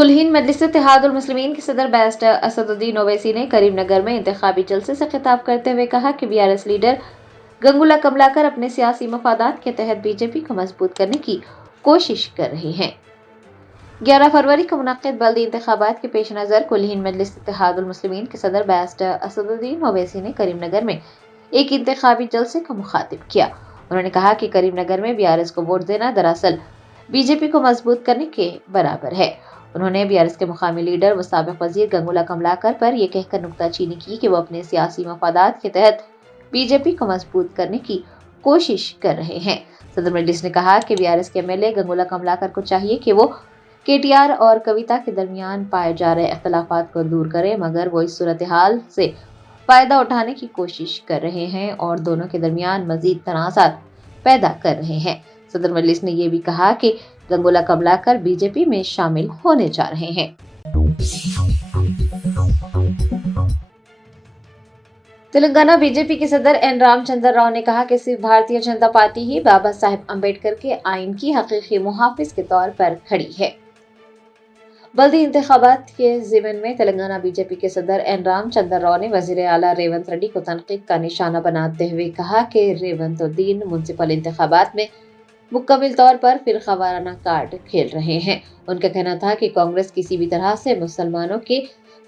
कुल-हिंद मजलिस इत्तेहादुल मुस्लिमीन के सदर बैरिस्टर असदुद्दीन ओवैसी ने करीमनगर में इंतखाबी जलसे से खिताब करते हुए कहा कि बीआरएस लीडर गंगुला कमलाकर अपने सियासी मफादात के तहत बीजेपी को मजबूत करने की कोशिश कर रहे हैं। 11 फरवरी को मुनक्किद बल्दी इंतखाबात के पेश नज़र कुल-हिंद मजलिस इत्तेहादुल मुस्लिमीन के सदर बैरिस्टर असदुद्दीन ओवैसी ने करीमनगर में एक इंतखाबी जलसे को मुखातिब किया। उन्होंने कहा कि करीमनगर में बीआरएस को वोट देना दरअसल बीजेपी को मजबूत करने के बराबर है। उन्होंने बीआरएस के मुकामी लीडर व साबिक वजीर गंगुला कमलाकर पर यह कहकर नुक्ताचीनी की कि वो अपने सियासी मफादात के तहत बीजेपी को मजबूत करने की कोशिश कर रहे हैं। सदर मजलिस ने कहा कि बीआरएस के एमएलए गंगुला कमलाकर को चाहिए कि वो केटीआर और कविता के दरमियान पाए जा रहे इख्तलाफात को दूर करें, मगर वो इस सूरत हाल से फायदा उठाने की कोशिश कर रहे हैं और दोनों के दरमियान मजीद तनाज़ात पैदा कर रहे हैं। सदर मजलिस ने यह भी कहा कि गंगुला कमलाकर बीजेपी में शामिल होने जा रहे हैं। तेलंगाना बीजेपी के सदर एन रामचंद्र राव ने कहा कि सिर्फ भारतीय जनता पार्टी ही बाबा साहेब अम्बेडकर के आइन की हकीकी मुहाफिज के तौर पर खड़ी है। बल्दी इंतखाबात के ज़िमन में तेलंगाना बीजेपी के सदर एन रामचंद्र राव ने वजीर आला रेवंत रेड्डी को तनकीद का निशाना बनाते हुए कहा कि रेवंतुद्दीन म्युनिसिपल इंतखाबात में मुकम्मल तौर पर फिरकावाराना कार्ड खेल रहे हैं। उनका कहना था कि कांग्रेस किसी भी तरह से मुसलमानों के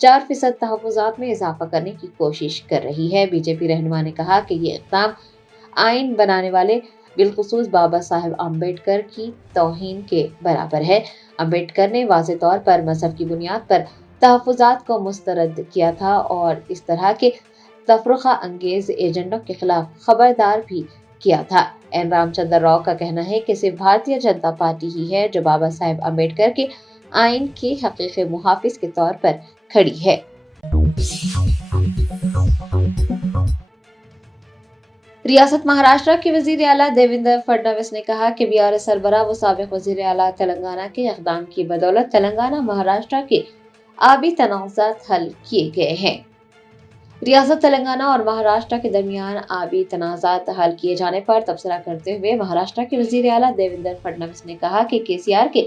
4% तहफ़्फ़ुज़ात में इजाफा करने की कोशिश कर रही है। बीजेपी रहनुमा ने कहा कि ये इक़दाम आइन बनाने वाले बिलखुसूस बाबा साहेब अम्बेडकर की तौहीन के बराबर है। अम्बेडकर ने वाज़ेह तौर पर मजहब की बुनियाद पर तहफ़्फ़ुज़ात को मुस्तरद किया था और इस तरह के तफरुक़ा अंगेज एजेंडों के खिलाफ खबरदार भी किया था। एन रामचंद्र राव का कहना है कि सिर्फ भारतीय जनता पार्टी ही है जो बाबा साहेब अम्बेडकर के आइन के हकीकी मुहाफिज के तौर पर खड़ी है। रियासत महाराष्ट्र के वजीर आला देवेंद्र फडणवीस ने कहा कि बीआरएस सरबराह व साबिक वजीर आला तेलंगाना के इक़दाम की बदौलत तेलंगाना महाराष्ट्र के आबी तनाज़ात हल किए गए हैं। रियासत तेलंगाना और महाराष्ट्र के दरमियान आबी तनाज़ात हल किए जाने पर तबसरा करते हुए महाराष्ट्र के वजीर आला देवेंद्र फडणवीस ने कहा कि केसीआर के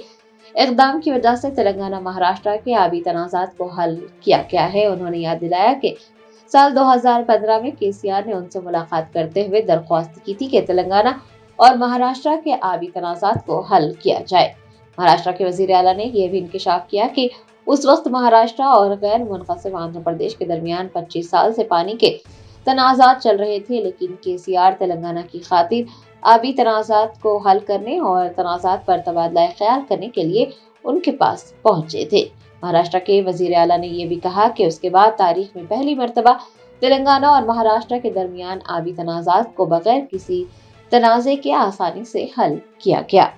इक़दाम की वजह से तेलंगाना महाराष्ट्र के आबी तनाज़ात को हल किया गया है। उन्होंने याद दिलाया कि साल 2015 में केसीआर ने उनसे मुलाकात करते हुए दरख्वास्त की थी कि तेलंगाना और महाराष्ट्र के आबी तनाज़ात को हल किया जाए। महाराष्ट्र के वजीर आला ने यह भी इंकशाफ किया कि उस वक्त महाराष्ट्र और गैर मुनक़सिम आंध्र प्रदेश के दरमियान 25 साल से पानी के तनाज़ात चल रहे थे, लेकिन केसीआर तेलंगाना की खातिर आबी तनाज़ात को हल करने और तनाज़ात पर तबादला ख्याल करने के लिए उनके पास पहुंचे थे। महाराष्ट्र के वजीर आला ने यह भी कहा कि उसके बाद तारीख में पहली मर्तबा तेलंगाना और महाराष्ट्र के दरमियान आबी तनाज़ात को बगैर किसी तनाज़े के आसानी से हल किया गया।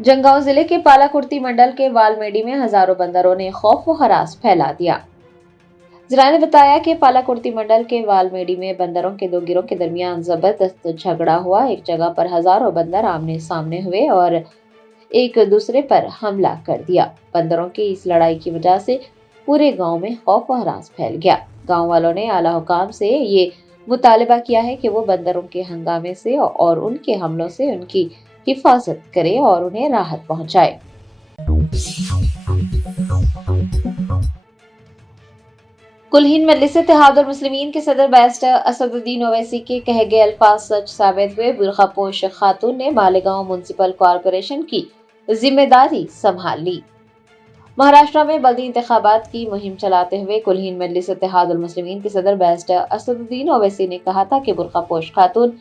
जंगांव जिले के पालाकुर्ती मंडल के वालमेडी में हजारों बंदरों ने खौफ व हरास फैला दिया। जरा ने बताया कि पालाकुर्ती मंडल के वालमेडी में बंदरों के दो गिरोह के दरमियान जबरदस्त झगड़ा हुआ। एक जगह पर हजारों बंदर आमने सामने हुए और एक दूसरे पर हमला कर दिया। बंदरों की इस लड़ाई की वजह से पूरे गांव में खौफ व हरास फैल गया। गांव वालों ने आला हुकाम से ये मुतालबा किया है कि वो बंदरों के हंगामे से और उनके हमलों से उनकी हिफाजत करे और उन्हें राहत पहुंचाए। कुल-हिंद मजलिस इत्तेहादुल मुस्लिमीन के सदर बैरिस्टर असदुद्दीन ओवैसी के कहे गए अल्फाज सच साबित हुए। बुरखापोश खातून ने मालेगांव म्युनिसिपल कॉर्पोरेशन की जिम्मेदारी संभाल ली। महाराष्ट्र में बल्दी इंतखाबात की मुहिम चलाते हुए कुल-हिंद मजलिस इत्तेहादुल मुस्लिमीन के सदर बैरिस्टर असदुद्दीन ओवैसी ने कहा था कि बुरखापोश खातून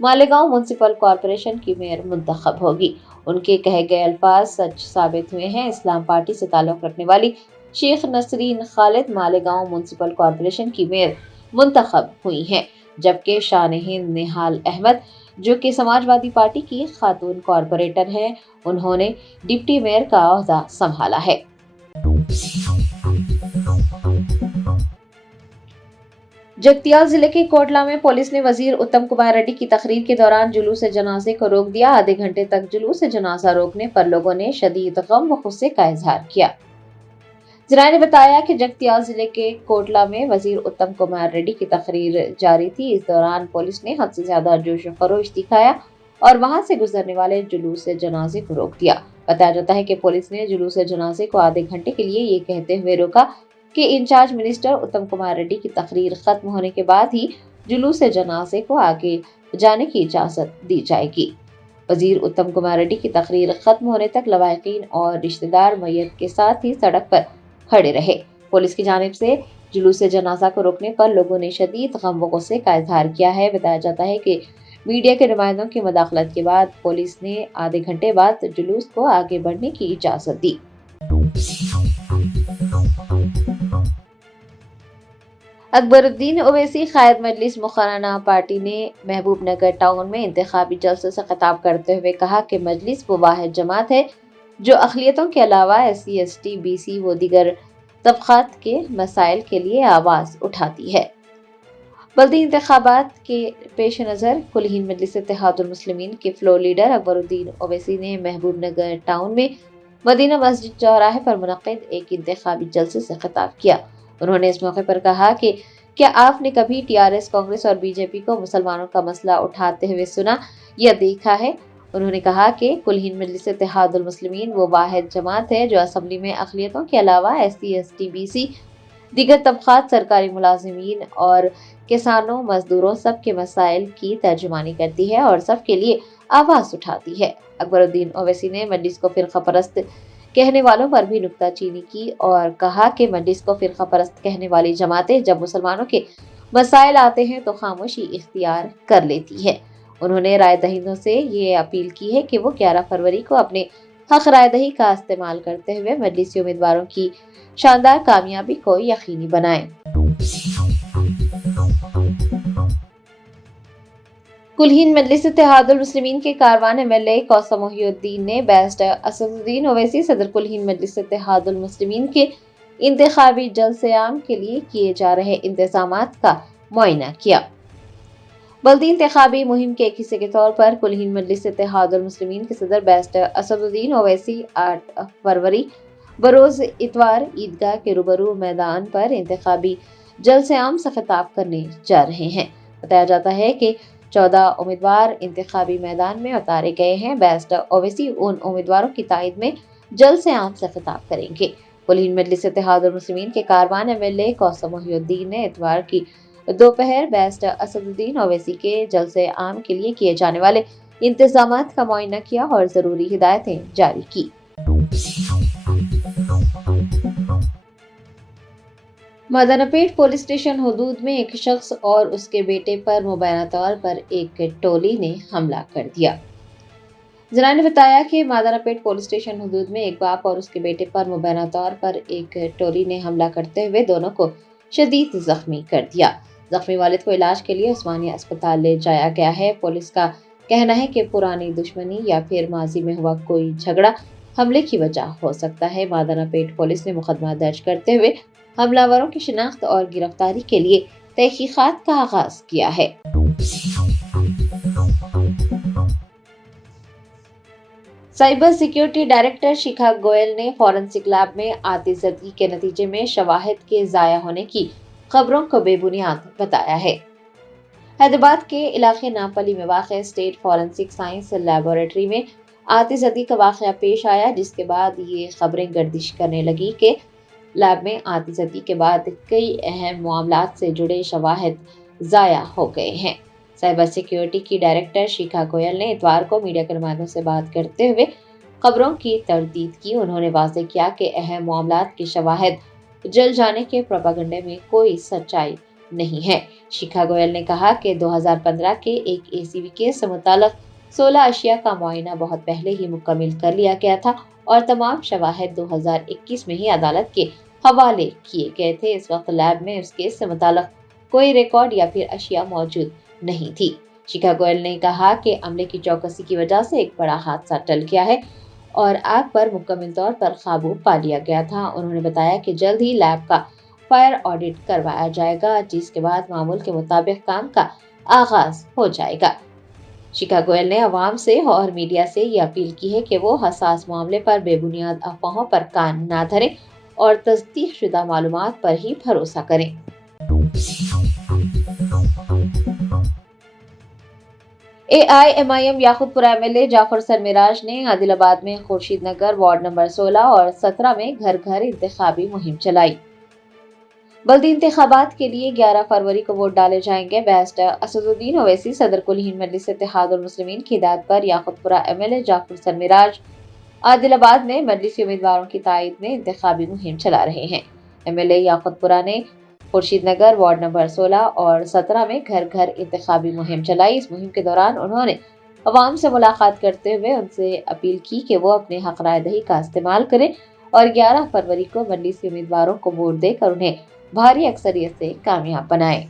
मालेगांव म्युनिसिपल कॉर्पोरेशन की मेयर मुंतखब होगी। उनके कहे गए अल्फाज सच साबित हुए हैं। इस्लाम पार्टी से ताल्लुक रखने वाली शेख नसरीन खालिद मालेगांव म्युनिसिपल कॉर्पोरेशन की मेयर मुंतखब हुई हैं, जबकि शान-ए-हिंद निहाल अहमद जो कि समाजवादी पार्टी की खातून कॉर्पोरेटर हैं, उन्होंने डिप्टी मेयर का ओहदा संभाला है। जगतियाल जिले के कोटला में पुलिस ने वजीर उत्तम कुमार रेड्डी की तकरीर के दौरान जुलूस जनाजे को रोक दिया। आधे घंटे तक जुलूस जनाजा रोकने पर लोगों ने शदीद गम व गुस्से का इजहार किया। जरा ने बताया कि जगतियाल जिले के कोटला में वजीर उत्तम कुमार रेड्डी की तकरीर जारी थी। इस दौरान पुलिस ने हद से ज्यादा जोश व खरोश दिखाया और वहां से गुजरने वाले जुलूस जनाजे को रोक दिया। बताया जाता है कि पुलिस ने जुलूस जनाजे को आधे घंटे के लिए ये कहते हुए रोका कि इंचार्ज मिनिस्टर उत्तम कुमार रेड्डी की तकरीर खत्म होने के बाद ही जुलूस जनाजे को आगे जाने की इजाजत दी जाएगी। वजीर उत्तम कुमार रेड्डी की तकरीर खत्म होने तक लवाहिकीन और रिश्तेदार मैयत के साथ ही सड़क पर खड़े रहे। पुलिस की जानिब से जुलूस जनाजा को रोकने पर लोगों ने शदीद गम व गुस्से का इजहार किया है। बताया जाता है कि मीडिया के नुमाइंदों की मुदाखलत के बाद पुलिस ने आधे घंटे बाद जुलूस को आगे बढ़ने की इजाजत दी। अकबरुद्दीन ओवैसी कायद मजलिस मुखराना पार्टी ने महबूब नगर टाउन में इंतखाबी जलसे से खिताब करते हुए कहा कि मजलिस वो वाहिद जमात है जो अक़लियतों के अलावा SC ST BC व दीगर तबक़ात के मसाइल के लिए आवाज़ उठाती है। बल्दी इंतखाबात के पेश नज़र कुल-हिंद मजलिस इत्तेहादुल मुस्लिमीन के फ्लोर लीडर अकबरुद्दीन ओवैसी ने महबूब नगर टाउन में मदीना मस्जिद चौराहे पर मुनक्किद एक इंतखाबी जलसे से खिताब किया। उन्होंने इस मौके पर कहा कि क्या आपने कभी TRS, कांग्रेस और BJP को मुसलमानों का मसला उठाते हुए सुना या देखा है? उन्होंने कहा कि कुल हिंद मजलिस इत्तेहादुल मुस्लिमीन वो वाहिद जमात है जो असम्बली में अक़लियतों के अलावा SC ST BC दीगर तबक़ात, सरकारी मुलाजिमीन और किसानों, मजदूरों सबके मसाइल की तर्जुमानी करती है और सबके लिए आवाज़ उठाती है। अकबरुद्दीन ओवैसी ने मजलिस को फ़िरक़ा परस्त कहने वालों पर भी नुक्ताचीनी की और कहा कि मजलिस को फ़िरक़ा परस्त कहने वाली जमातें जब मुसलमानों के मसाइल आते हैं तो खामोशी इख्तियार कर लेती है। उन्होंने राय दहिंदों से ये अपील की है कि वो 11 फरवरी को अपने हक राय दही का इस्तेमाल करते हुए मजलिसी उम्मीदवारों की शानदार कामयाबी को यकीनी बनाएं। कुल हिंद मजलिस इत्तेहादुल मुस्लिमीन के कारवान MLA कौसम मोहिउद्दीन ने बैरिस्टर असदुद्दीन ओवैसी सदर कुल हिंद मजलिस इत्तेहादुल मुस्लिमीन के इंतखाबी जलसे आम के लिए किए जा रहे इंतजामात का मुआयना किया। बल्दी इंतखाबी मुहिम के एक हिस्से के तौर पर कुल हिंद मजलिस इत्तेहादुल मुस्लिमीन के सदर बैरिस्टर असदुद्दीन ओवैसी 8 फरवरी बरोज इतवार ईदगाह के रूबरू मैदान पर इंतखाबी जलसे आम से खिताब करने जा रहे हैं। बताया जाता है कि 14 उम्मीदवार इंतखाबी मैदान में उतारे गए हैं। बैरिस्टर ओवैसी उन उम्मीदवारों की तायद में जलसे आम से खिताब करेंगे। कुल हिंद मजलिस इत्तेहादुल मुस्लिमीन के कारवान MLA कौसम मोहिउद्दीन ने इतवार की दोपहर बैरिस्टर असदुद्दीन ओवैसी के जलसे आम के लिए किए जाने वाले इंतजामात का मुआयना किया और जरूरी हिदायतें जारी की। मदनपेट पुलिस स्टेशन हुदूद में एक शख्स और उसके बेटे पर मुबैना तौर पर एक टोली ने हमला कर दिया। जनान ने बताया कि मदनपेट पुलिस स्टेशन हुदूद में एक बाप और उसके बेटे पर मुबैना तौर पर एक टोली ने हमला करते हुए दोनों को शदीद जख्मी कर दिया। जख्मी वालिद को इलाज के लिए उस्मानिया अस्पताल ले जाया गया है। पुलिस का कहना है कि पुरानी दुश्मनी या फिर माजी में हुआ कोई झगड़ा हमले की वजह हो सकता है। मदनपेट पुलिस ने मुकदमा दर्ज करते हुए हमलावरों की शिनाख्त और गिरफ्तारी के लिए तहकीकात का आगाज किया है। साइबर सिक्योरिटी डायरेक्टर शिखा गोयल ने फॉरेंसिक लैब में आतिशबाजी के नतीजे में शवाहिद के जाया होने की खबरों को बेबुनियाद बताया है। हैदराबाद के इलाके नापली में वाक़ स्टेट फॉरेंसिक साइंस लैबोरेटरी में आतिशबाजी का वाक़या पेश आया, जिसके बाद ये खबरें गर्दिश करने लगी कि लैब में आतिशबाजी के बाद कई अहम मामलात से जुड़े शवाहिद जाया हो गए हैं। साइबर सिक्योरिटी की डायरेक्टर शिखा गोयल ने इतवार को मीडिया के नुमाइंदों से बात करते हुए खबरों की तरदीद की। उन्होंने वाज़ेह किया कि अहम मामलात के शवाहिद जल जाने के प्रोपेगेंडे में कोई सच्चाई नहीं है। शिखा गोयल ने कहा कि 2015 के एक ACV केस से मुताल्लिक़ 16 अशिया का मुआयना बहुत पहले ही मुकम्मल कर लिया गया था और तमाम शवाहिद 2021 में ही अदालत के हवाले किए गए थे। इस वक्त लैब में उस केस से मुताल्लिक़ कोई रिकॉर्ड या फिर अशिया मौजूद नहीं थी। शिखा गोयल ने कहा कि अमले की चौकसी की वजह से एक बड़ा हादसा टल गया है और आग पर मुकम्मल तौर पर काबू पा लिया गया था। उन्होंने बताया कि जल्द ही लैब का फायर ऑडिट करवाया जाएगा, जिसके बाद मामूल के मुताबिक काम का आगाज हो जाएगा। शिखा गोयल ने अवाम से और मीडिया से ये अपील की है कि वो हसास मामले पर बेबुनियाद अफवाहों पर कान ना धरें और तस्दीक शुदा मालूमात पर ही भरोसा करें। AIMIM याकुतपुरा MLA जाफर सरमिराज ने आदिलाबाद में खुर्शीद नगर वार्ड नंबर 16 और 17 में घर घर इंतखाबी मुहिम चलाई। बल्दी इंतखाबात के लिए 11 फरवरी को वोट डाले जाएंगे। बैरिस्टर असदुद्दीन ओवैसी सदर कुल हिंद मजलिस इत्तेहादुल मुस्लिमीन की हिदायत पर याकुतपुरा MLA जाफर सरमिराज आदिलाबाद में मजलिस के उम्मीदवारों की तायद में इंतखाबी मुहिम चला रहे हैं। MLA याकुतपुरा ने खुर्शीद नगर वार्ड नंबर 16 और 17 में घर घर इंतखाबी मुहिम चलाई। इस मुहिम के दौरान उन्होंने अवाम से मुलाकात करते हुए उनसे अपील की कि वो अपने हक राय दही का इस्तेमाल करें और 11 फरवरी को मजलिस के उम्मीदवारों को वोट देकर उन्हें भारी अक्सरियत से कामयाब बनाएं।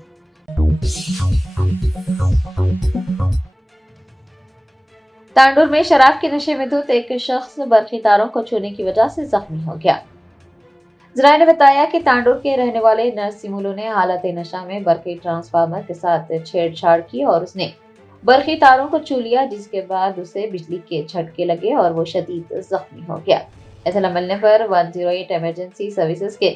तांडुर में शराब के नशे में धुत एक शख्स बरखी तारों को छूने की वजह से जख्मी हो गया। जराये ने बताया कि तांडुर के रहने वाले नरसिमुलू ने हालत नशा में बरखी ट्रांसफार्मर के साथ छेड़छाड़ की और उसने बरखी तारों को छू लिया, जिसके बाद उसे बिजली के झटके लगे और वो शदीद जख्मी हो गया। इत्तला मिलने पर 108 इमरजेंसी सर्विसेज के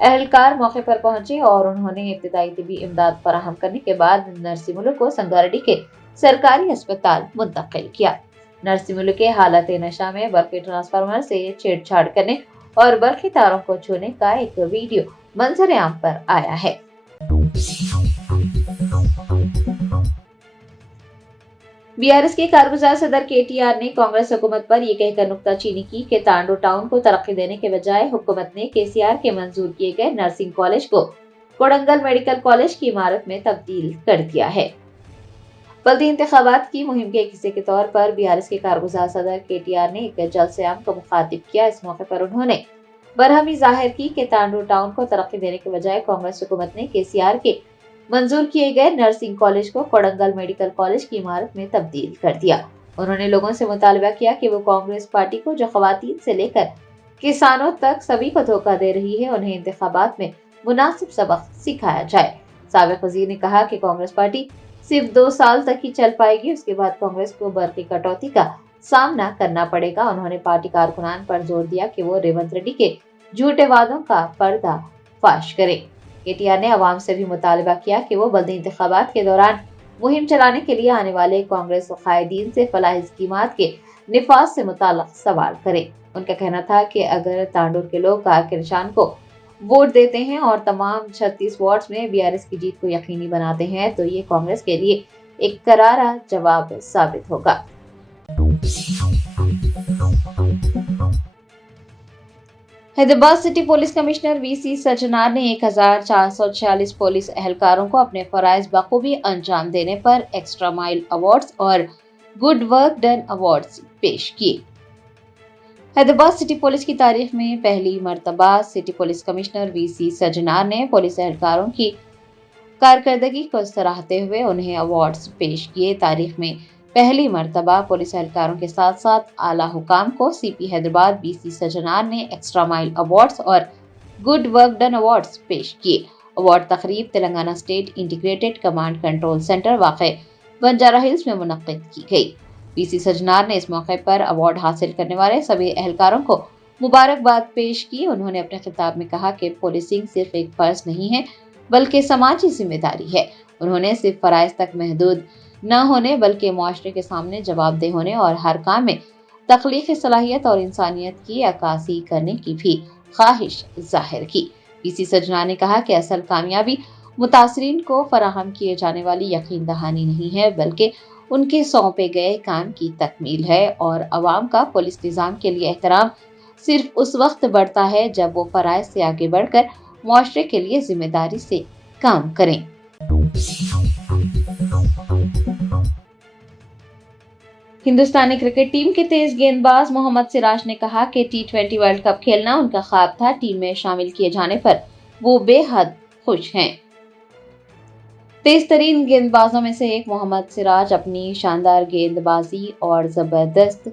एहलकार मौके पर पहुंचे और उन्होंने इब्तिदाई तिबी इमदाद फराहम करने के बाद नरसिमुलू को संगारेड्डी के सरकारी अस्पताल मुंतकिल किया। नरसिमुलू के हालत नशा में बरखी ट्रांसफार्मर से छेड़छाड़ करने और बरखी तारों को छूने का एक वीडियो मंजर आम पर आया है। बीआरएस के कारगुजार सदर KTR ने कांग्रेस हुकूमत पर यह कहकर नुक्ताचीनी की कि तांडो टाउन को तरक्की देने के बजाय हुकूमत ने KCR के मंजूर किए गए नर्सिंग कॉलेज को कोडंगल मेडिकल कॉलेज की इमारत में तब्दील कर दिया है। बल्दी इंतखाबात की मुहिम के एक हिस्से के तौर पर बीआरएस के कारगुजार सदर KTR ने एक जलसे आम को मुखातिब किया। इस मौके पर उन्होंने बरहमी जाहिर की कि तांडो टाउन को तरक्की देने के बजाय कांग्रेस हुकूमत ने KCR के मंजूर किए गए नर्सिंग कॉलेज को कोडंगल मेडिकल कॉलेज की इमारत में तब्दील कर दिया। उन्होंने लोगों से मुतालबा किया कि वो कांग्रेस पार्टी को जो खवातीन से लेकर किसानों तक सभी को धोखा दे रही है, उन्हें इंतखाबात में मुनासिब सबक सिखाया जाए। साबिक वजीर ने कहा कि कांग्रेस पार्टी सिर्फ 2 साल तक ही चल पाएगी, उसके बाद कांग्रेस को बरकी कटौती का सामना करना पड़ेगा। उन्होंने पार्टी कारकुनान पर जोर दिया कि वो रेवंत रेड्डी के झूठे वादों का पर्दा फाश करें। KTR ने अवाम से भी मुतालबा किया कि वो बल्दी इंतखाबात के दौरान मुहिम चलाने के लिए आने वाले कांग्रेस कायदीन से फलाही स्कीमात के निफाज से मुताल्लिक सवाल करें। उनका कहना था कि अगर तांडुर के लोग काके निशान को वोट देते हैं और तमाम 36 वार्ड्स में बीआरएस की जीत को यकीनी बनाते हैं तो ये कांग्रेस के लिए एक करारा जवाब साबित होगा। Hyderabad city police commissioner VC Sajjanar ने 1446 पुलिस एहलकारों को अपने फराइज बखूबी अंजाम देने पर एक्स्ट्रा माइल अवार्ड्स और गुड वर्क डन अवार्ड्स पेश किए। हैदराबाद सिटी पुलिस की तारीख में पहली मर्तबा city police commissioner VC Sajjanar ने पुलिस एहलकारों की कारकर्दगी को सराहते हुए उन्हें अवार्ड्स पेश किए। तारीख में पहली मर्तबा पुलिस एहलकारों के साथ साथ आला हुकाम को CP हैदराबाद VC सज्जनार ने एक्स्ट्रा माइल अवार्ड्स और गुड वर्क डन अवार्ड्स पेश किए। अवार्ड तकरीब Telangana state integrated command control centre वाक़े बंजारा हिल्स में मुनक्किद की गई। VC सज्जनार ने इस मौके पर अवार्ड हासिल करने वाले सभी एहलकारों को मुबारकबाद पेश की। उन्होंने अपने खिताब में कहा कि पुलिसिंग सिर्फ एक फर्ज नहीं है बल्कि समाजी जिम्मेदारी है। उन्होंने सिर्फ फराइज तक महदूद न होने बल्कि मुआशरे के सामने जवाबदेह होने और हर काम में तख्लीकी सलाहियत और इंसानियत की अक्कासी करने की भी ख्वाहिश जाहिर की। VC सज्जनार ने कहा कि असल कामयाबी मुतासरीन को फराहम किए जाने वाली यकीन दहानी नहीं है बल्कि उनके सौंपे गए काम की तकमील है और अवाम का पुलिस निज़ाम के लिए एहतराम सिर्फ उस वक्त बढ़ता है जब वो फराइज से आगे बढ़कर मुआशरे के लिए जिम्मेदारी से काम करें। हिंदुस्तानी क्रिकेट टीम के तेज गेंदबाज मोहम्मद सिराज ने कहा कि T20 वर्ल्ड कप खेलना उनका ख्वाब था। टीम में शामिल किए जाने पर वो बेहद खुश हैं। तेज तरीन गेंदबाजों में से एक मोहम्मद सिराज अपनी शानदार गेंदबाजी और जबरदस्त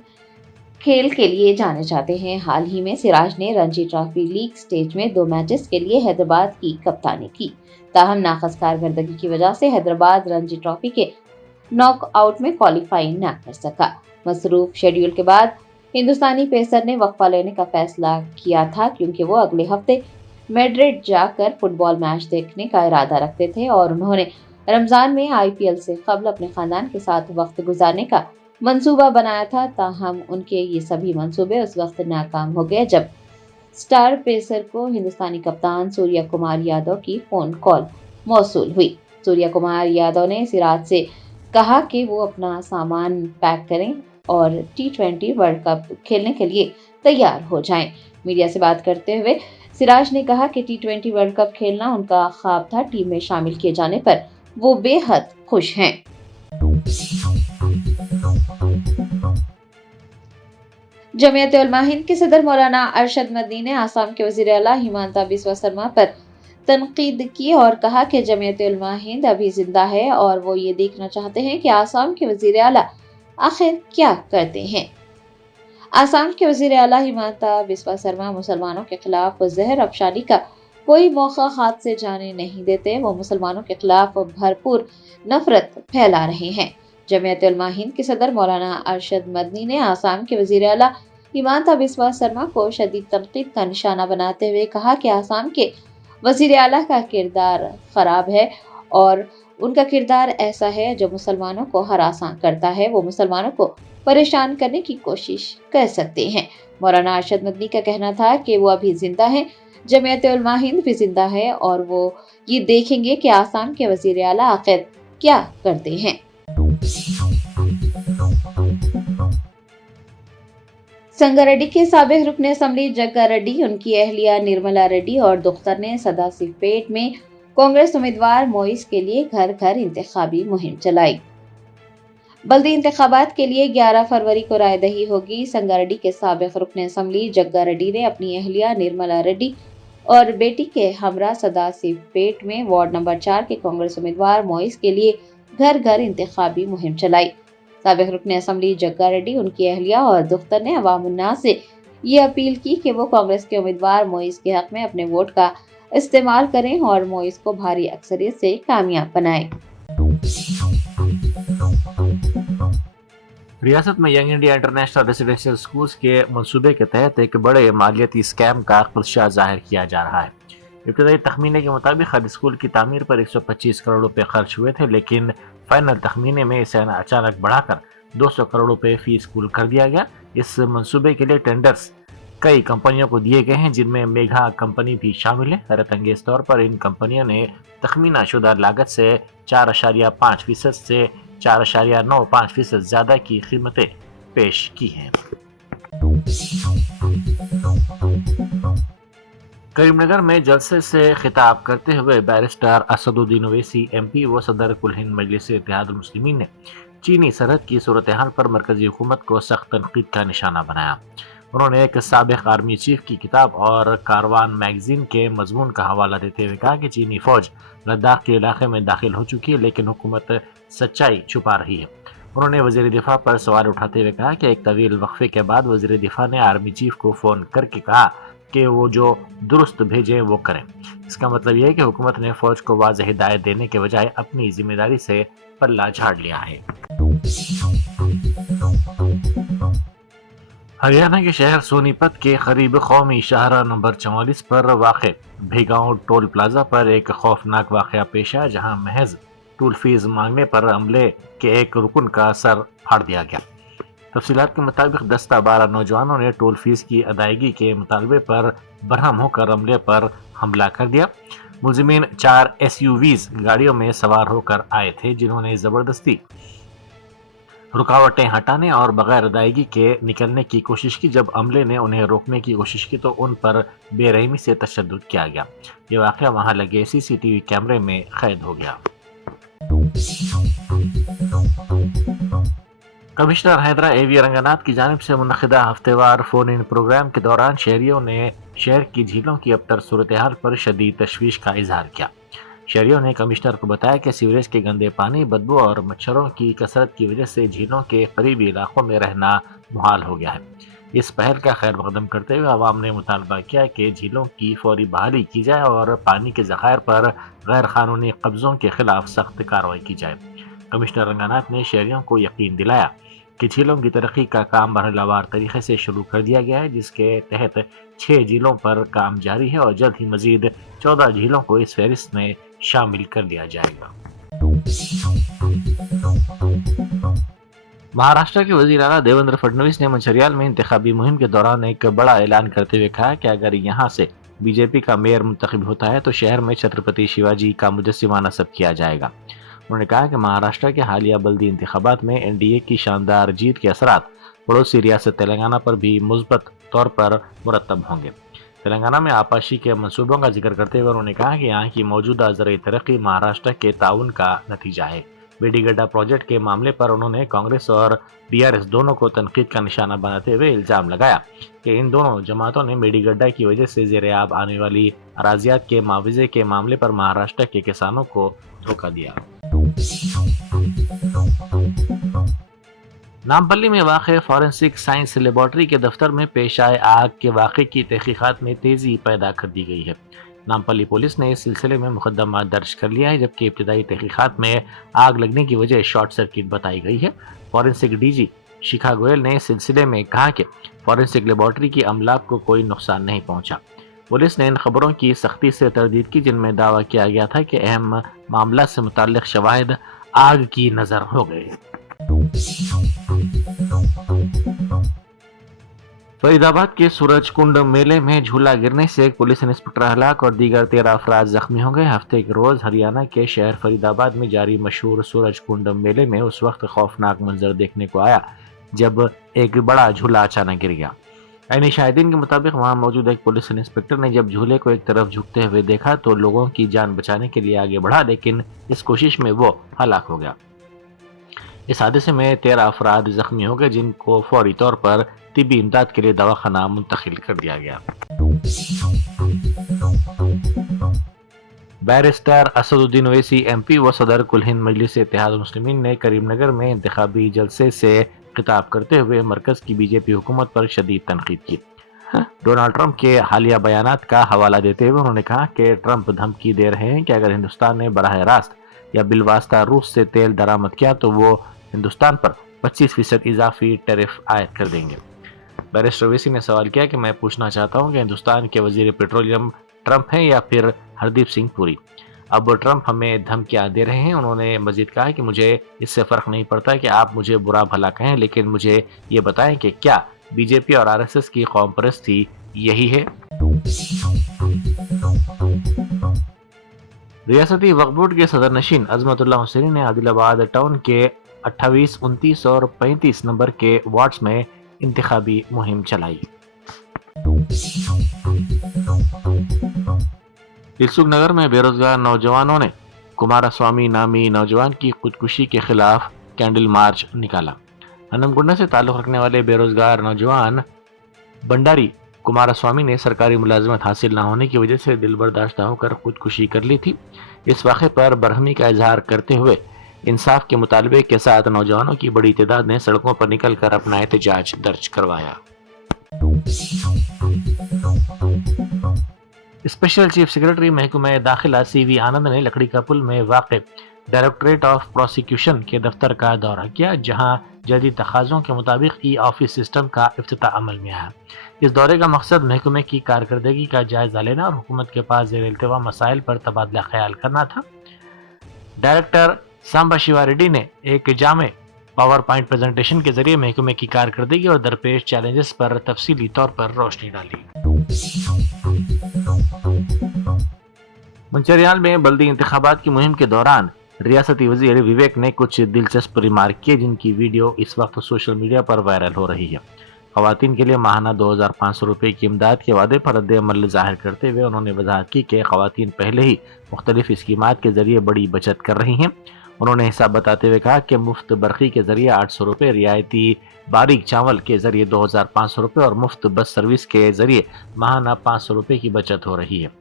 खेल के लिए जाने जाते हैं। हाल ही में सिराज ने रणजी ट्रॉफी लीग स्टेज में 2 मैचेस के लिए हैदराबाद की कप्तानी की। ताहम नाक़स कारकर्दगी की वजह से हैदराबाद रणजी ट्रॉफी के नॉकआउट में क्वालिफाई न कर सका। मसरूफ शेड्यूल के बाद हिंदुस्तानी पेसर ने वक्फा लेने का फैसला किया था क्योंकि वो अगले हफ्ते मैड्रिड जाकर फुटबॉल मैच देखने का इरादा रखते थे और उन्होंने رمضان میں IPL سے قبل اپنے خاندان کے ساتھ وقت گزارنے کا منصوبہ بنایا تھا، تاہم ان کے یہ سبھی منصوبے اس وقت ناکام ہو گئے جب سٹار پیسر کو ہندوستانی کپتان سوریہ کمار یادو کی فون کال موصول ہوئی۔ سوریہ کمار یادو نے سراج سے کہا کہ وہ اپنا سامان پیک کریں اور T20 ورلڈ کپ کھیلنے کے لیے تیار ہو جائیں۔ میڈیا سے بات کرتے ہوئے سراج نے کہا کہ T20 ورلڈ کپ کھیلنا ان کا خواب تھا، ٹیم میں شامل کیے جانے پر وہ بے حد خوش ہیں۔ جمعیت علماء ہند کے صدر مولانا ارشد مدنی نے آسام کے وزیر اعلیٰ ہمانتا بسوا سرما پر تنقید کی اور کہا کہ جمعیت علماء ہند ابھی زندہ ہے اور وہ یہ دیکھنا چاہتے ہیں کہ آسام کے وزیر اعلیٰ آخر کیا کرتے ہیں۔ آسام کے وزیر اعلیٰ ہمانتا بسوا سرما مسلمانوں کے خلاف زہر افشانی کا کوئی موقع ہاتھ سے جانے نہیں دیتے، وہ مسلمانوں کے خلاف بھرپور نفرت پھیلا رہے ہیں۔ جمعیت علماء ہند کے صدر مولانا ارشد مدنی نے آسام کے وزیر اعلیٰ ہمانتا بسوا سرما کو شدید تنقید کا نشانہ بناتے ہوئے کہا کہ آسام کے وزیر اعلیٰ کا کردار خراب ہے اور ان کا کردار ایسا ہے جو مسلمانوں کو ہراساں کرتا ہے، وہ مسلمانوں کو پریشان کرنے کی کوشش کر سکتے ہیں۔ مولانا ارشد مدنی کا کہنا تھا کہ وہ ابھی زندہ ہیں، جمعیت علماء ہند بھی زندہ ہے اور وہ یہ دیکھیں گے کہ آسام کے وزیر اعلیٰ آخر کیا کرتے ہیں۔ سنگا ریڈی کے سابق رکن اسمبلی جگا ریڈی، ان کی اہلیہ نرملا ریڈی اور دختر نے سداسیو پیٹ میں کانگریس امیدوار موئز کے لیے گھر گھر انتخابی مہم چلائی۔ بلدی انتخابات کے لیے 11 فروری کو رائے دہی ہوگی۔ سنگا ریڈی کے سابق رکن اسمبلی جگا ریڈی نے اپنی اہلیہ نرملا ریڈی اور بیٹی کے ہمراہ سداسیو پیٹ میں وارڈ نمبر 4 کے کانگریس امیدوار موئز کے لیے گھر گھر انتخابی مہم چلائی۔ سابق رکن اسمبلی جگا ریڈی، ان کی اہلیہ اور دختر نے عوام الناس سے یہ اپیل کی کہ وہ کانگریس کے امیدوار موئز کے حق میں اپنے ووٹ کا استعمال کریں اور موئز کو بھاری اکثریت سے کامیاب بنائیں۔ ریاست میں young India international residential schools کے منصوبے کے تحت ایک بڑے مالیاتی اسکیم کا خدشہ ظاہر کیا جا رہا ہے۔ ابتدائی تخمینے کے مطابق ہر اسکول کی تعمیر پر 125 کروڑ روپے خرچ ہوئے تھے، لیکن فائنل تخمینے میں اسے اچانک بڑھا کر 200 کروڑ روپے فی اسکول کر دیا گیا۔ اس منصوبے کے لیے ٹینڈرز کئی کمپنیوں کو دیے گئے ہیں، جن میں میگھا کمپنی بھی شامل ہے۔ حیرت انگیز طور پر ان کمپنیوں نے تخمینہ شدہ لاگت سے 4.5% سے 4.95% زیادہ کی قیمتیں پیش کی ہیں۔ کریم نگر میں جلسے سے خطاب کرتے ہوئے بیرسٹر اسد الدین اویسی MP و صدر کل ہند مجلس اتحاد المسلمین نے چینی سرحد کی صورتحال پر مرکزی حکومت کو سخت تنقید کا نشانہ بنایا۔ انہوں نے ایک سابق آرمی چیف کی کتاب اور کاروان میگزین کے مضمون کا حوالہ دیتے ہوئے کہا کہ چینی فوج لداخ کے علاقے میں داخل ہو چکی ہے، لیکن حکومت سچائی چھپا رہی ہے۔ انہوں نے وزیر دفاع پر سوال اٹھاتے ہوئے کہا کہ ایک طویل وقفے کے بعد وزیر دفاع نے آرمی چیف کو فون کر کے کہا کہ وہ جو درست بھیجیں وہ کریں۔ اس کا مطلب یہ ہے کہ حکومت نے فوج کو واضح ہدایت دینے کے بجائے اپنی ذمہ داری سے پلہ جھاڑ لیا ہے۔ ہریانہ کے شہر سونی پت کے قریب قومی شاہراہ نمبر 44 پر واقع بھیگاؤں ٹول پلازا پر ایک خوفناک واقعہ پیش آیا، جہاں محض ٹول فیس مانگنے پر عملے کے ایک رکن کا سر پھاڑ دیا گیا۔ تفصیلات کے مطابق 10 نوجوانوں نے ٹول فیس کی ادائیگی کے مطالبے پر برہم ہو کر عملے پر حملہ کر دیا۔ ملزمین 4 SUVs گاڑیوں میں سوار ہو کر آئے تھے، جنہوں نے زبردستی رکاوٹیں ہٹانے اور بغیر ادائیگی کے نکلنے کی کوشش کی۔ جب عملے نے انہیں روکنے کی کوشش کی تو ان پر بے رحمی سے تشدد کیا گیا۔ یہ واقعہ وہاں لگے CCTV کیمرے میں قید ہو گیا۔ کمشنر حیدرا AV رنگناتھ کی جانب سے منعقدہ ہفتہ وار فون ان پروگرام کے دوران شہریوں نے شہر کی جھیلوں کی ابتر صورتحال پر شدید تشویش کا اظہار کیا۔ شہریوں نے کمشنر کو بتایا کہ سیوریج کے گندے پانی، بدبو اور مچھروں کی کثرت کی وجہ سے جھیلوں کے قریبی علاقوں میں رہنا محال ہو گیا ہے۔ اس پہل کا خیر مقدم کرتے ہوئے عوام نے مطالبہ کیا کہ جھیلوں کی فوری بحالی کی جائے اور پانی کے ذخائر پر غیر قانونی قبضوں کے خلاف سخت کارروائی کی جائے۔ کمشنر رنگناتھ نے شہریوں کو یقین دلایا کہ جھیلوں کی ترقی کا کام مرحلہ وار طریقے سے شروع کر دیا گیا ہے، جس کے تحت 6 جھیلوں پر کام جاری ہے اور جلد ہی مزید 14 جھیلوں کو اس فہرست میں شامل کر لیا جائے گا۔ महाराष्ट्र के वजीर आला देवेंद्र फडणवीस ने मंचरियाल में इंतखाबी मुहिम के दौरान एक बड़ा ऐलान करते हुए कहा कि अगर यहाँ से बीजेपी का मेयर मुंतखब होता है तो शहर में छत्रपति शिवाजी का मुजस्सिमा नस्ब किया जाएगा। उन्होंने कहा कि महाराष्ट्र के हालिया बल्दी इंतखाबात में एनडीए की शानदार जीत के असरात पड़ोसी रियासत तेलंगाना पर भी मुस्बत तौर पर मुरतब होंगे। तेलंगाना में आपाशी के मंसूबों का जिक्र करते हुए उन्होंने कहा कि यहाँ की मौजूदा ज़राई तरक्की महाराष्ट्र के ताउन का नतीजा है। बेडीगड्ढा प्रोजेक्ट के मामले पर उन्होंने कांग्रेस और बीआरएस दोनों को तनकीद का निशाना बनाते हुए इल्जाम लगाया कि इन दोनों जमातों ने बेडीगड्ढा की वजह से ज़ेर-ए-आब आने वाली अराजियात के मुआवजे के मामले पर महाराष्ट्र के किसानों को धोखा दिया। नामपल्ली में वाक़ फॉरेंसिक साइंस लेबॉर्ट्री के दफ्तर में पेश आए आग के वाक़े की तहकीकात में तेज़ी पैदा कर दी गई है। नामपल्ली पुलिस ने इस सिलसिले में मुकदमा दर्ज कर लिया है, जबकि इब्तिदाई तहकीकात में आग लगने की वजह शॉर्ट सर्किट बताई गई है। फॉरेंसिक डीजी शिखा गोयल ने इस सिलसिले में कहा कि फॉरेंसिक लेबॉर्ट्री की अमला को कोई नुकसान नहीं पहुंचा। पुलिस ने इन खबरों की सख्ती से तरदीद की जिनमें दावा किया गया था कि अहम मामला से मुताल्लिक शवाहिद आग की नज़र हो गए। फरीदाबाद के सूरज कुंड मेले में झूला गिरने से एक पुलिस इंस्पेक्टर हलाक और दीगर 13 अफराद जख्मी हो गए। हफ्ते के रोज हरियाणा के शहर फरीदाबाद में जारी मशहूर सूरज कुंड मेले में उस वक्त खौफनाक मंजर देखने को आया जब एक बड़ा झूला अचानक गिर गया। ऐनी शाहिदीन के मुताबिक वहां मौजूद एक पुलिस इंस्पेक्टर ने जब झूले को एक तरफ झुकते हुए देखा तो लोगों की जान बचाने के लिए आगे बढ़ा, लेकिन इस कोशिश में वो हलाक हो गया। इस हादसे में 13 अफराद जख्मी हो गए, जिनको फौरी तौर पर तिब्बी इमदाद के लिए दवाखाना मुंतकिल कर दिया गया। बैरिस्टर असदुद्दीन ओवैसी एमपी व सदर कुल हिंद मजलिस इत्तेहाद मुस्लिमीन ने करीमनगर में इंतखाबी जलसे से खिताब करते हुए मरकज की बीजेपी हुकूमत पर शदीद तनकीद की। डोनाल्ड ट्रंप के हालिया बयानात का हवाला देते हुए उन्होंने कहा कि ट्रंप धमकी दे रहे हैं कि अगर हिंदुस्तान ने बराह रास्त या बिलवास्ता रूस से तेल दरामद किया तो वो हिंदुस्तान पर 25% इजाफी टैरिफ आयद कर देंगे। बैरिस्टर ओवैसी ने सवाल किया कि मैं पूछना चाहता हूं कि हिंदुस्तान के वजीर पेट्रोलियम ट्रंप हैं या फिर हरदीप सिंह पुरी। अब ट्रंप हमें धमकियां दे रहे हैं। उन्होंने मजीद कहा कि मुझे इससे फर्क नहीं पड़ता कि आप मुझे बुरा भला कहें, लेकिन मुझे ये बताएं कि क्या बीजेपी और आरएसएस की कौम परस्ती यही है। रियासती वक्फ बोर्ड के सदर नशीन अजमतुल्लाह हुसैनी ने आदिलाबाद टाउन के 28, 29 और 35 नंबर के वार्ड्स में इंतखाबी मुहिम चलाई। दिलसुख नगर में बेरोजगार नौजवानों ने कुमारस्वामी नामी नौजवान की खुदकुशी के खिलाफ कैंडल मार्च निकाला। हनमकुंडा से ताल्लुक रखने वाले बेरोजगार नौजवान भंडारी कुमारस्वामी ने सरकारी मुलाजमत हासिल न होने की वजह से दिल बर्दाश्त होकर खुदकुशी कर ली थी। इस वाक़े पर बरहमी का इजहार करते हुए इंसाफ के मुतालबे के साथ नौजवानों की बड़ी तादाद ने सड़कों पर निकलकर अपना एहतजाज दर्ज करवाया। स्पेशल चीफ सेक्रेटरी महकमा दाखिला सीवी आनंद ने लकड़ी का पुल में वाक़े डायरेक्टरेट ऑफ प्रोसिक्यूशन के दफ्तर का दौरा किया, जहां जदीद तकाज़ों के मुताबिक ई ऑफिस सिस्टम का इफ्तिताह अमल में आया। इस दौरे का मकसद महकमे की कारकर्दगी का जायजा लेना और हुकूमत के पास ज़ेर इल्तिवा मसाइल पर तबादला ख्याल करना था। डायरेक्टर सांबा शिवा रेड्डी ने एक जामे पावर पॉइंट प्रेजेंटेशन के जरिए महकमे की कारकर्दगी और दरपेश चैलेंजेस पर तफसीली तौर पर रोशनी डाली। मंचरियाल में बल्दी इंतखाबात की मुहिम के दौरान रियासती वजीर विवेक ने कुछ दिलचस्प रिमार्क किए, जिनकी वीडियो इस वक्त सोशल मीडिया पर वायरल हो रही है। खवातीन के लिए माहाना 2500 रुपए की इमदाद के वादे पर रद्द-ए-अमल जाहिर करते हुए उन्होंने वजाहत की कि खवातीन पहले ही मुख्तलिफ स्कीमात के जरिए बड़ी बचत कर रही हैं। उन्होंने हिसाब बताते हुए कहा कि मुफ्त बरक़ी के जरिए 800 रुपये, रियायती बारीक चावल के जरिए 2500 रुपये और मुफ्त बस सर्विस के जरिए माहाना 500 रुपये की बचत हो रही है।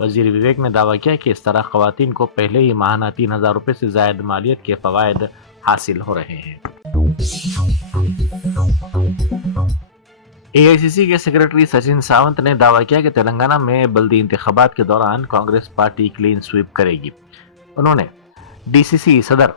वजीर विवेक ने दावा किया कि इस तरह खवातीन को पहले ही माहाना 3000 रुपये से ज़ायद मालियत के फ़वायद हासिल हो रहे हैं। एआईसीसी के सेक्रेटरी सचिन सावंत ने दावा किया कि तेलंगाना में बल्दी इंतखाबात के दौरान कांग्रेस पार्टी क्लीन स्वीप करेगी। उन्होंने डीसीसी सदर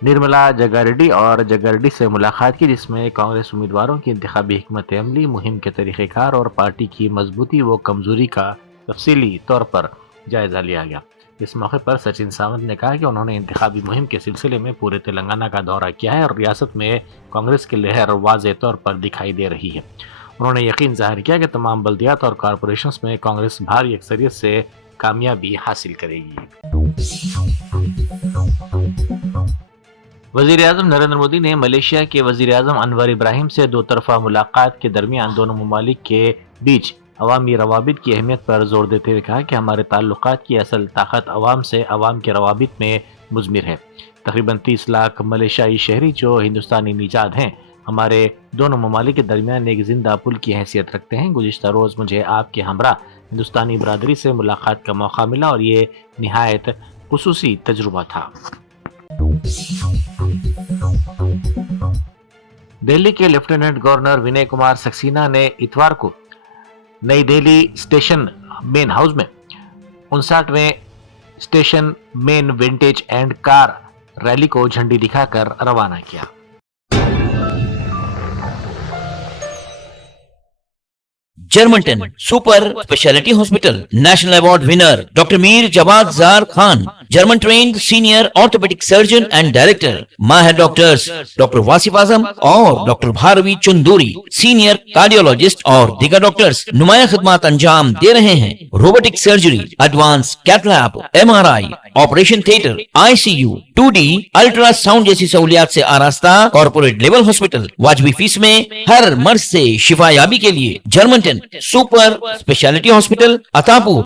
निर्मला जग्गारेड्डी और जग्गारेड्डी से मुलाकात की, जिसमें कांग्रेस उम्मीदवारों की इंतखाबी हिकमत अमली, मुहिम के तरीक़ेकार और पार्टी की मजबूती व कमजोरी का तफसीली तौर पर जायजा लिया गया। اس موقع پر سچن ساونت نے کہا کہ انہوں نے انتخابی مہم کے سلسلے میں پورے تلنگانہ کا دورہ کیا ہے اور ریاست میں کانگریس کی لہر واضح طور پر دکھائی دے رہی ہے۔ انہوں نے یقین ظاہر کیا کہ تمام بلدیات اور کارپوریشنز میں کانگریس بھاری اکثریت سے کامیابی حاصل کرے گی۔ وزیر اعظم نریندر مودی نے ملیشیا کے وزیر اعظم انور ابراہیم سے دو طرفہ ملاقات کے درمیان دونوں ممالک کے بیچ عوامی روابط کی اہمیت پر زور دیتے ہوئے کہا کہ ہمارے تعلقات کی اصل طاقت عوام سے عوام کے روابط میں مضمر ہے۔ تقریباً 30 لاکھ ملیشیائی شہری جو ہندوستانی نژاد ہیں ہمارے دونوں ممالک کے درمیان ایک زندہ پل کی حیثیت رکھتے ہیں۔ گزشتہ روز مجھے آپ کے ہمراہ ہندوستانی برادری سے ملاقات کا موقع ملا اور یہ نہایت خصوصی تجربہ تھا۔ دہلی کے لیفٹیننٹ گورنر ونے کمار سکسینہ نے اتوار کو نئی دہلی اسٹیشن مین ہاؤس میں 59ویں station main vintage and car rally کو جھنڈی دکھا کر روانہ کیا۔ جرمنٹن super speciality hospital national award winner doctor Mir Jawad Zar Khan, German trained senior orthopaedic surgeon and director, ماہر ڈاکٹرز ڈاکٹر واصف اعظم اور doctor Bharavi Chanduri, senior cardiologist اور دیگر ڈاکٹرز نمایاں خدمات انجام دے رہے ہیں۔ Robotic surgery, advance cath lab, MRI، operation theatre, ICU، 2D ultrasound جیسی سہولیات سے آراستہ کارپوریٹ لیول ہاسپٹل، واجبی فیس میں ہر مرض سے شفا یابی کے لیے جرمنٹن سپر اسپیشلٹی ہاسپٹل، عطاپور۔